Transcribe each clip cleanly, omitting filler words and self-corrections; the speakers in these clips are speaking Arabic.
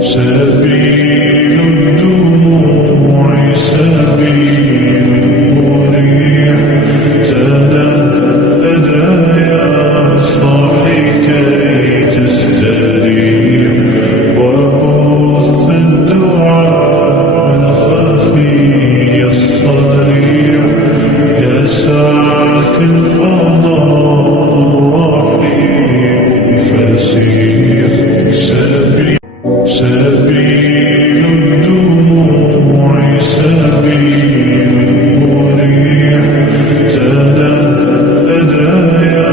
سبيل الدموع سبيل مريح، تنهدى يا صاحي كي تستريح، وبث الدعاء الخفي الصريح، يسعك الفضاء الرحيم الفسيح. سبيل الدموع سبيل مريح، تنهدى يا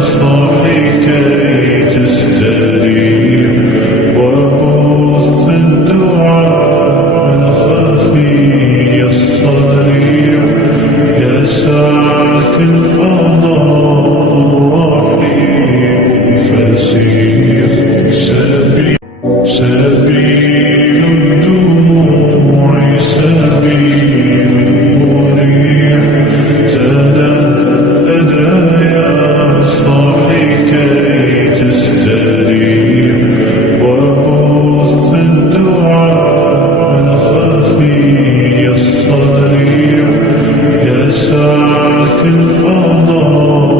صاحي كي تستريح، وبث الدعاء الخفي الصريح، يسعك الفضاء الرحيم الفسيح. سبيل الدموع سبيل مريح، تنهدى يا صاحي كي تستريح، وبث الدعاء الخفي الصريح، يسعك الفضاء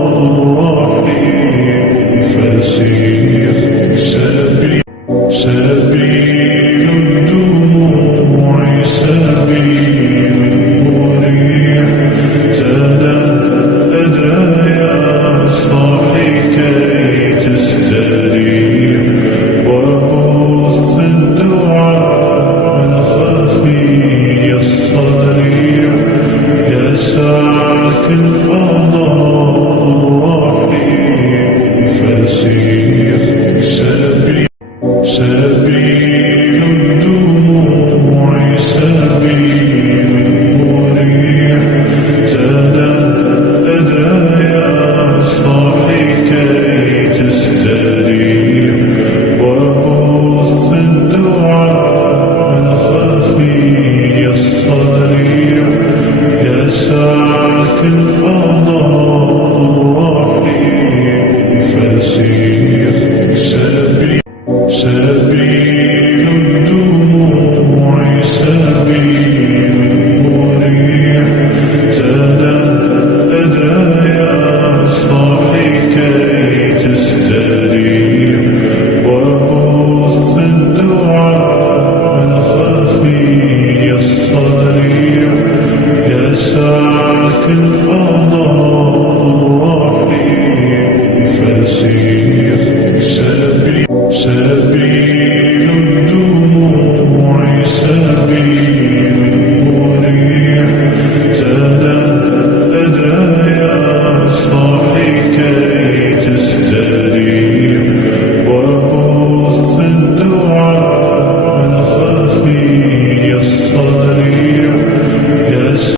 الرحيم الفسيح. سبيل الدموع سبيل مريح، تنهدى يا صاحي كي تستريح، وبث الدعاء الخفي الصريح، يسعك الفضاء الرحيم الفسيح. سبيل الدموع سبيل مريح، تنهدى يا صاحي كي تستريح، وبث الدعاء الخفي الصريح، يسعك الفضاء الرحيم الفسيح. سبيل الدموع سبيل مريح، تنهدى يا صاحي كي تستريح، وبث الدعاء الخفي الصريح، يسعك الفضاء